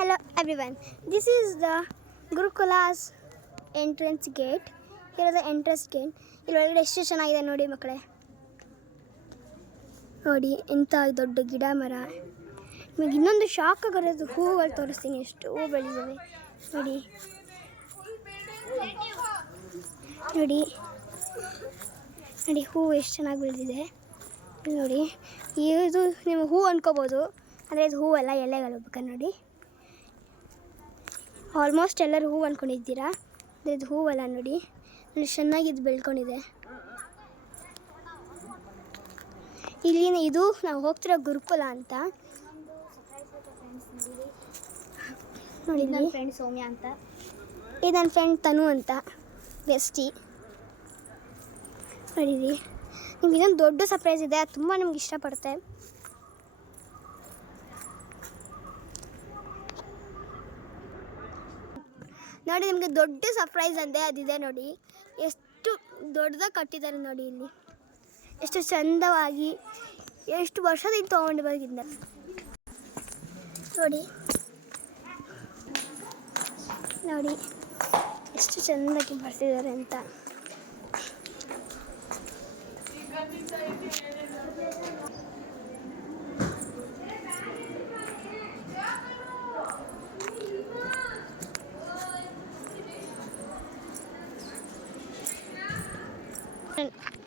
Hello everyone, this is the Gurukula's entrance gate. Here is the entrance gate. ಇಲ್ಲೊಳಗಡೆ ಎಷ್ಟು ಚೆನ್ನಾಗಿದೆ ನೋಡಿ ಮಕ್ಕಳೇ. ನೋಡಿ ಎಂಥ ದೊಡ್ಡ ಗಿಡ ಮರ. ನಿಮಗೆ ಇನ್ನೊಂದು ಶಾಕ್ ಆಗೋದು ಹೂವುಗಳು ತೋರಿಸ್ತೀನಿ, ಎಷ್ಟು ಹೂವು ಬೆಳೆದಿವೆ ನೋಡಿ. ನೋಡಿ ನೋಡಿ ಹೂವು ಎಷ್ಟು ಚೆನ್ನಾಗಿ ಬೆಳೆದಿದೆ ನೋಡಿ. ಇದು ನೀವು ಹೂವು ಅನ್ಕೋಬೋದು, ಅಂದರೆ ಇದು ಹೂವಲ್ಲ, ಎಲೆಗಳು ಬೇಕಾದ್ರೆ ನೋಡಿ. ಆಲ್ಮೋಸ್ಟ್ ಎಲ್ಲರೂ ಹೂವು ಅಂದ್ಕೊಂಡಿದ್ದೀರಾ, ಅಂದರೆ ಇದು ಹೂವಲ್ಲ ನೋಡಿ. ನೋಡಿ ಚೆನ್ನಾಗಿದ್ದು ಬೆಳ್ಕೊಂಡಿದೆ. ಇಲ್ಲಿನ ಇದು ನಾವು ಹೋಗ್ತಿರೋ ಗುರುಕುಲ ಅಂತ ನೋಡಿ. ನನ್ನ ಫ್ರೆಂಡ್ ಸೌಮ್ಯ ಅಂತ, ಇದು ನನ್ನ ಫ್ರೆಂಡ್ ತನು ಅಂತ, ಬೆಸ್ಟಿ. ನೋಡಿರಿ, ನಿಮ್ಗೆ ಇದೊಂದು ದೊಡ್ಡ ಸರ್ಪ್ರೈಸ್ ಇದೆ, ಅದು ತುಂಬ ನಿಮ್ಗೆ ಇಷ್ಟಪಡುತ್ತೆ. ನೋಡಿ ನಿಮಗೆ ದೊಡ್ಡ ಸರ್ಪ್ರೈಸ್ ಅಂದೆ ಅದಿದೆ ನೋಡಿ. ಎಷ್ಟು ದೊಡ್ಡದಾಗಿ ಕಟ್ಟಿದ್ದಾರೆ ನೋಡಿ. ಇಲ್ಲಿ ಎಷ್ಟು ಚಂದವಾಗಿ, ಎಷ್ಟು ವರ್ಷದಿಂದ ತೊಗೊಂಡು ಬಂದಿದ್ದ ನೋಡಿ. ನೋಡಿ ಎಷ್ಟು ಚೆಂದಾಗಿ ಬರ್ತಿದ್ದಾರೆ ಅಂತ.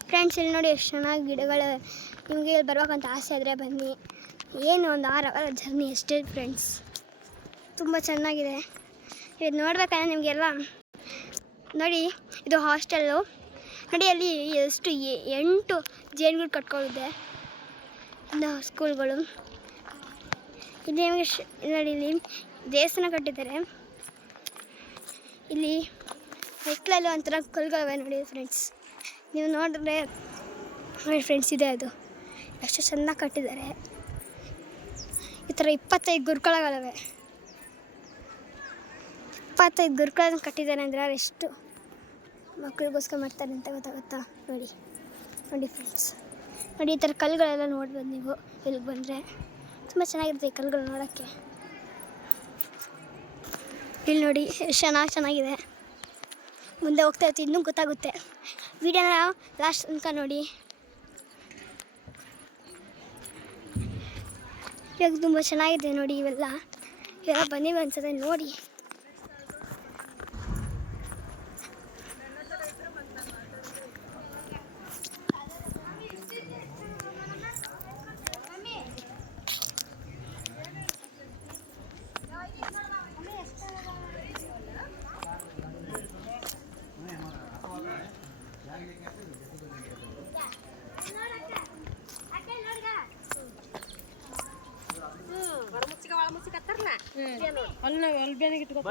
ಫ್ರೆಂಡ್ಸ್, ಇಲ್ಲಿ ನೋಡಿ ಎಷ್ಟು ಚೆನ್ನಾಗಿ ಗಿಡಗಳು. ನಿಮಗೆ ಇಲ್ಲಿ ಬರ್ಬೇಕಂತ ಆಸೆ ಆದರೆ ಬನ್ನಿ. ಏನು ಒಂದು 6 ಅವರ್ ಜರ್ನಿ ಅಷ್ಟೇ ಫ್ರೆಂಡ್ಸ್, ತುಂಬ ಚೆನ್ನಾಗಿದೆ. ಇದು ನೋಡ್ಬೇಕಾದ್ರೆ ನಿಮಗೆಲ್ಲ ನೋಡಿ. ಇದು ಹಾಸ್ಟೆಲ್ಲು ನೋಡಿ. ಅಲ್ಲಿ ಎಷ್ಟು 8 ಜೇನುಗಳು ಕಟ್ಕೊಂಡಿದೆ ಇನ್ನು ಸ್ಕೂಲ್ಗಳು. ಇಲ್ಲಿ ನಿಮಗೆ ನೋಡಿ, ಇಲ್ಲಿ ದೇವಸ್ಥಾನ ಕಟ್ಟಿದ್ದಾರೆ. ಇಲ್ಲಿ ಮೆಟ್ಲಲ್ಲಿ ಒಂಥರ ಕಲ್ಗಳಿವೆ ನೋಡಿ ಫ್ರೆಂಡ್ಸ್. ನೀವು ನೋಡಿದ್ರೆ ನೋಡಿ ಫ್ರೆಂಡ್ಸ್, ಇದೆ ಅದು ಎಷ್ಟು ಚೆನ್ನಾಗಿ ಕಟ್ಟಿದ್ದಾರೆ. ಈ ಥರ 25 ಗುರುಕುಲಗಳಿವೆ. 25 ಗುರುಕುಲ ಕಟ್ಟಿದ್ದಾರೆ ಅಂದರೆ ಅವ್ರು ಎಷ್ಟು ಮಕ್ಕಳಿಗೋಸ್ಕರ ಮಾಡ್ತಾರೆ ಅಂತ ಗೊತ್ತಾಗುತ್ತಾ ನೋಡಿ. ನೋಡಿ ಫ್ರೆಂಡ್ಸ್, ನೋಡಿ ಈ ಥರ ಕಲ್ಲುಗಳೆಲ್ಲ ನೋಡ್ಬೋದು ನೀವು. ಇಲ್ಲಿಗೆ ಬಂದರೆ ತುಂಬ ಚೆನ್ನಾಗಿರುತ್ತೆ ಈ ಕಲ್ಲುಗಳು ನೋಡೋಕ್ಕೆ. ಇಲ್ಲಿ ನೋಡಿ ಎಷ್ಟು ಚೆನ್ನಾಗಿದೆ. ಮುಂದೆ ಹೋಗ್ತಾ ಇರ್ತೀವಿ, ಇನ್ನೂ ಗೊತ್ತಾಗುತ್ತೆ. ವಿಡಿಯೋನ ಲಾಸ್ಟ್ ತನಕ ನೋಡಿ. ಇವಾಗ ತುಂಬ ಚೆನ್ನಾಗಿದೆ ನೋಡಿ. ಇವೆಲ್ಲ ಬಂದಿವೆ ಅನ್ಸುತ್ತೆ ನೋಡಿ. ಅಲ್ಲಿ ಬ್ಯಾನಿಗೆ ಇಟ್ಕೊ.